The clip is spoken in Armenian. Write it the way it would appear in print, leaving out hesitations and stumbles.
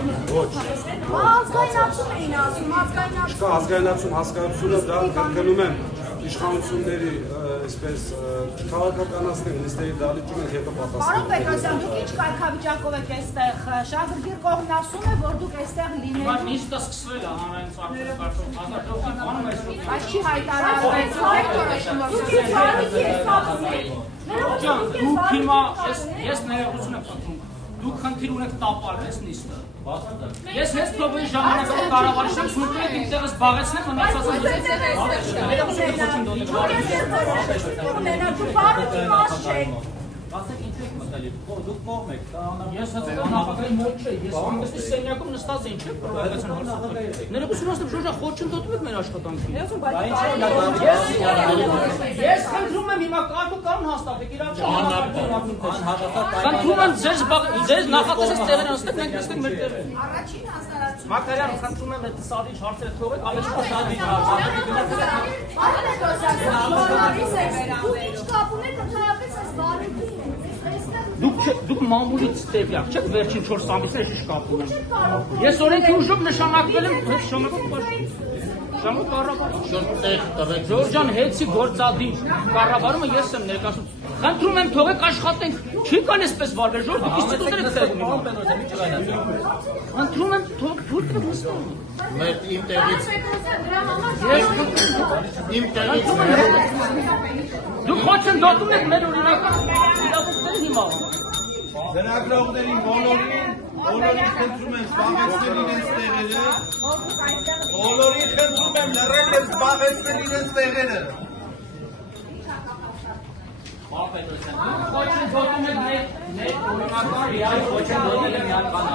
Ոչ։ Ազգայնացում էին ասում, ազգայնացում։ Չկա ազգայնացում, հասկացությունը դա կրկնում եմ իշխանությունների այսպես քաղաքականացնել նիստերի դալիճում են հետո պատասխան։ Պարոն Պետրոսյան, դուք ինչ կարգավիճակով եք այստեղ, Շահգրգիր կողմն ասում է, որ դուք այստեղ լինելու։ Բայց նիստը սկսվել է հանրային ծախսերով ազատողի բանում այս Բայց չի հայտարարվել։ դուք հիմա ես ներողություն եմ խնդրում։ Դուք խնդիր ունեք տապալ այս նիստը։ Ես հենց փոքրի ժամանակով կառավարիչ եմ, ցույց եք ինձ զբաղեցնեք մնացածը։ Ասեք ինչ եք մտել, դուք կողմ եք, Ես նախագահի մոտ չէ, ես հանգստի սենյակում նստած եմ, չէ՞ պրովոկացիան հարցնում։ Ներողություն ասեմ, շուրջը խոչընդոտում եք մեր աշխատանքին։ Ես խնդրում եմ հիմա կարգու կանոն հաստատեք, խնդրում եմ ձեր նախատեսած տեղերը նստեք, մենք նստենք մեր տեղը։ Առաջին հաստատություն։ Մակարյան, խնդրում եմ այդ սադիչ հարցերը թողեք, ավելի սադիչ Դուք մամուլից տևյակ չեք վերջին 4 ամիսներ ինչ կապ ունեն։ Ես օրենքի ուժով նշանակվել եմ Ժորժ ջան, հետցի գործադիր կառավարումը ես եմ ներկայացնում։ Խնդրում եմ թողեք աշխատենք։ Չի կան այսպես վարվել Ժորժ, դուք ինստիտուտներ եք տեղում։ Խնդրում եմ թողեք նստեք։ Մեր իմ տեղից Դուք խոչընդոտում եք մեր օրինական իրավունքները հիմա։ Ծրագրողներին բոլորին խնդրում եմ զբաղեցնել իրենց տեղերը։ Բոլորին խնդրում եմ լռել և զբաղեցնել իրենց տեղերը։ Խոչընդոտում եք մեր օրինական խոչընդոտել եմ միան բան։